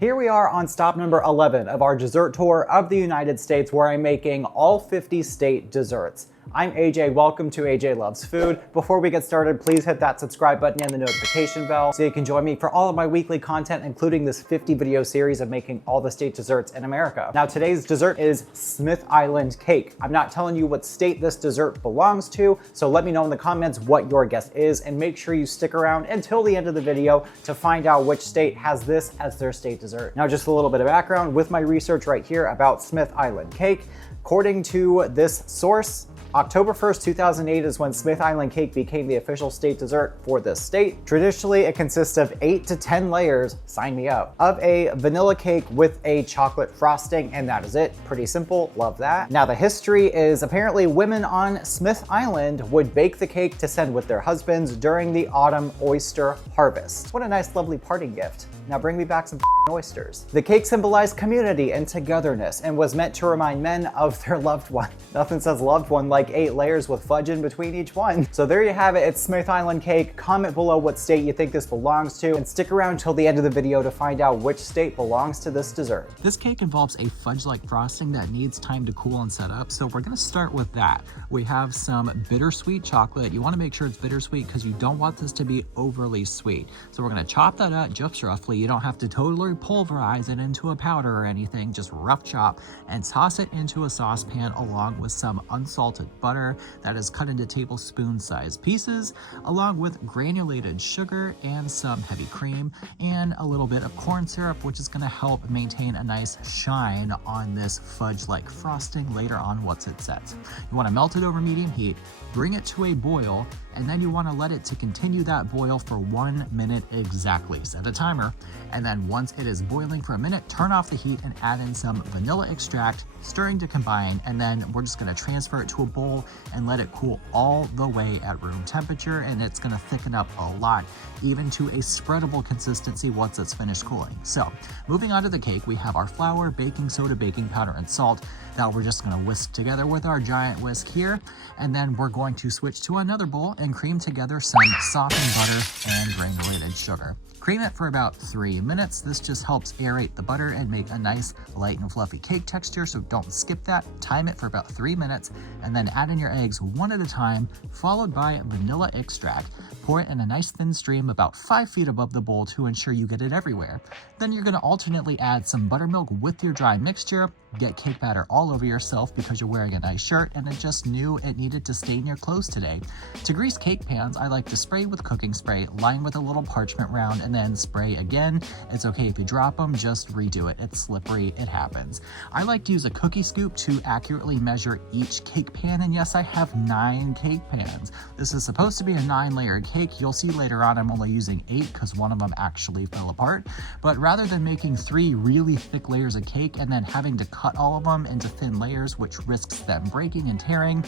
Here we are on stop number 11 of our dessert tour of the United States, where I'm making all 50 state desserts. I'm AJ, welcome to AJ Loves Food. Before we get started, please hit that subscribe button and the notification bell so you can join me for all of my weekly content, including this 50 video series of making all the state desserts in America. Now today's dessert is Smith Island cake. I'm not telling you what state this dessert belongs to, so let me know in the comments what your guess is, and make sure you stick around until the end of the video to find out which state has this as their state dessert. Now just a little bit of background with my research right here about Smith Island cake. According to this source, October 1st, 2008 is when Smith Island cake became the official state dessert for this state. Traditionally, it consists of 8 to 10 layers, sign me up, of a vanilla cake with a chocolate frosting, and that is it. Pretty simple, love that. Now the history is apparently women on Smith Island would bake the cake to send with their husbands during the autumn oyster harvest. What a nice, lovely parting gift. Now bring me back some oysters. The cake symbolized community and togetherness and was meant to remind men of their loved one. Nothing says loved one like 8 layers with fudge in between each one. So there you have it, it's Smith Island cake. Comment below what state you think this belongs to, and stick around till the end of the video to find out which state belongs to this dessert. This cake involves a fudge-like frosting that needs time to cool and set up, so we're gonna start with that. We have some bittersweet chocolate. You wanna make sure it's bittersweet because you don't want this to be overly sweet. So we're gonna chop that up just roughly. You don't have to totally pulverize it into a powder or anything, just rough chop, and toss it into a saucepan along with some unsalted butter that is cut into tablespoon-sized pieces, along with granulated sugar and some heavy cream and a little bit of corn syrup, which is going to help maintain a nice shine on this fudge-like frosting later on once it's set. You want to melt it over medium heat, bring it to a boil, and then you want to let it to continue that boil for 1 minute exactly. Set a timer, and then once it is boiling for a minute, turn off the heat and add in some vanilla extract, stirring to combine, and then we're just going to transfer it to a bowl and let it cool all the way at room temperature, and it's going to thicken up a lot, even to a spreadable consistency once it's finished cooling. So moving on to the cake, we have our flour, baking soda, baking powder, and salt that we're just going to whisk together with our giant whisk here, and then we're going to switch to another bowl and cream together some softened butter and granulated sugar. Cream it for about 3 minutes. This just helps aerate the butter and make a nice light and fluffy cake texture, so don't skip that. Time it for about 3 minutes, and then add in your eggs one at a time, followed by vanilla extract. Pour it in a nice thin stream about 5 feet above the bowl to ensure you get it everywhere. Then you're going to alternately add some buttermilk with your dry mixture. Get cake batter all over yourself because you're wearing a nice shirt and it just knew it needed to stain your clothes today. To grease cake pans, I like to spray with cooking spray, line with a little parchment round, and then spray again. It's okay if you drop them, just redo it. It's slippery, it happens. I like to use a cookie scoop to accurately measure each cake pan, and yes, I have 9 cake pans. This is supposed to be a 9-layer cake. You'll see later on I'm only using 8 because one of them actually fell apart. But rather than making 3 really thick layers of cake and then having to cut all of them into thin layers, which risks them breaking and tearing,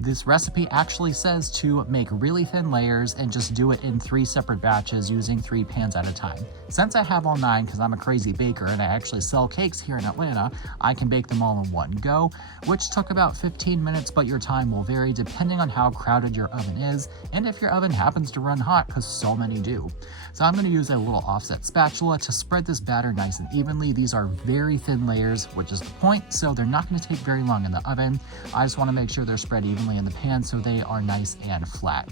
this recipe actually says to make really thin layers and just do it in 3 separate batches using 3 pans at a time. Since I have all 9 because I'm a crazy baker and I actually sell cakes here in Atlanta, I can bake them all in one go, which took about 15 minutes, but your time will vary depending on how crowded your oven is and if your oven happens to run hot, because so many do. So I'm going to use a little offset spatula to spread this batter nice and evenly. These are very thin layers, which is the point, so they're not going to take very long in the oven. I just want to make sure they're spread evenly in the pan so they are nice and flat.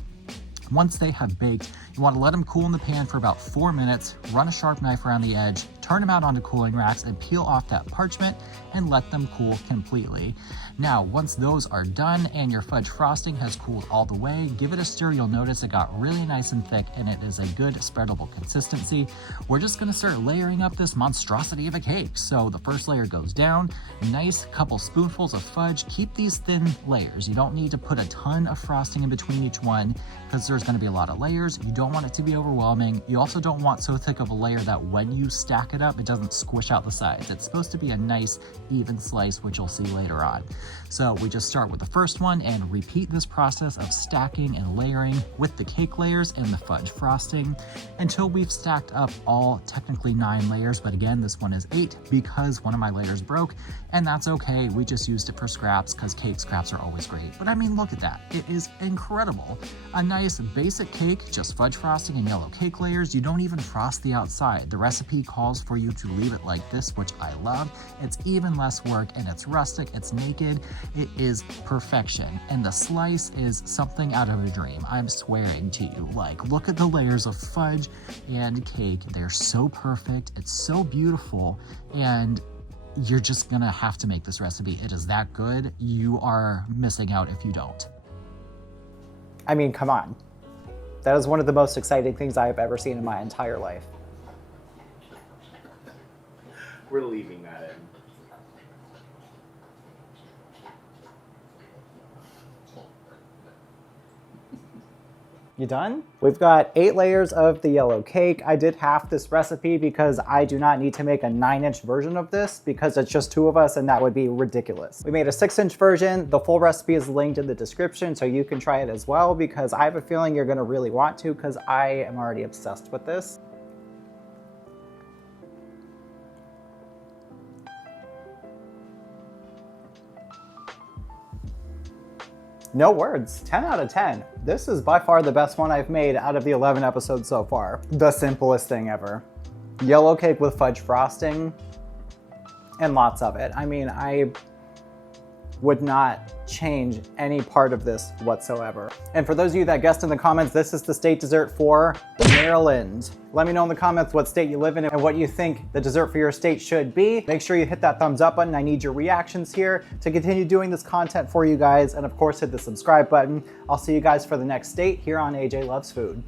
Once they have baked, you want to let them cool in the pan for about 4 minutes, run a sharp knife around the edge, turn them out onto cooling racks, and peel off that parchment and let them cool completely. Now, once those are done and your fudge frosting has cooled all the way, give it a stir. You'll notice it got really nice and thick and it is a good spreadable consistency. We're just going to start layering up this monstrosity of a cake. So the first layer goes down, nice couple spoonfuls of fudge. Keep these thin layers. You don't need to put a ton of frosting in between each one because there's going to be a lot of layers. You don't want it to be overwhelming. You also don't want so thick of a layer that when you stack it up, it doesn't squish out the sides. It's supposed to be a nice even slice, which you'll see later on. So we just start with the first one and repeat this process of stacking and layering with the cake layers and the fudge frosting until we've stacked up all technically 9 layers. But again, this one is 8 because one of my layers broke, and that's okay. We just used it for scraps because cake scraps are always great. But I mean, look at that. It is incredible. A nice basic cake, just fudge frosting and yellow cake layers. You don't even frost the outside. The recipe calls for you to leave it like this, which I love. It's even less work and it's rustic, it's naked. It is perfection. And the slice is something out of a dream. I'm swearing to you. Like, look at the layers of fudge and cake. They're so perfect. It's so beautiful. And you're just gonna have to make this recipe. It is that good. You are missing out if you don't. I mean, come on. That is one of the most exciting things I have ever seen in my entire life. We're leaving that in. You done? We've got 8 layers of the yellow cake. I did half this recipe because I do not need to make a 9-inch version of this because it's just 2 of us and that would be ridiculous. We made a 6-inch version. The full recipe is linked in the description so you can try it as well because I have a feeling you're gonna really want to because I am already obsessed with this. No words, 10 out of 10. This is by far the best one I've made out of the 11 episodes so far. The simplest thing ever. Yellow cake with fudge frosting and lots of it. I mean, I would not change any part of this whatsoever. And for those of you that guessed in the comments, this is the state dessert for Maryland. Let me know in the comments what state you live in and what you think the dessert for your state should be. Make sure you hit that thumbs up button. I need your reactions here to continue doing this content for you guys. And of course, hit the subscribe button. I'll see you guys for the next state here on AJ Loves Food.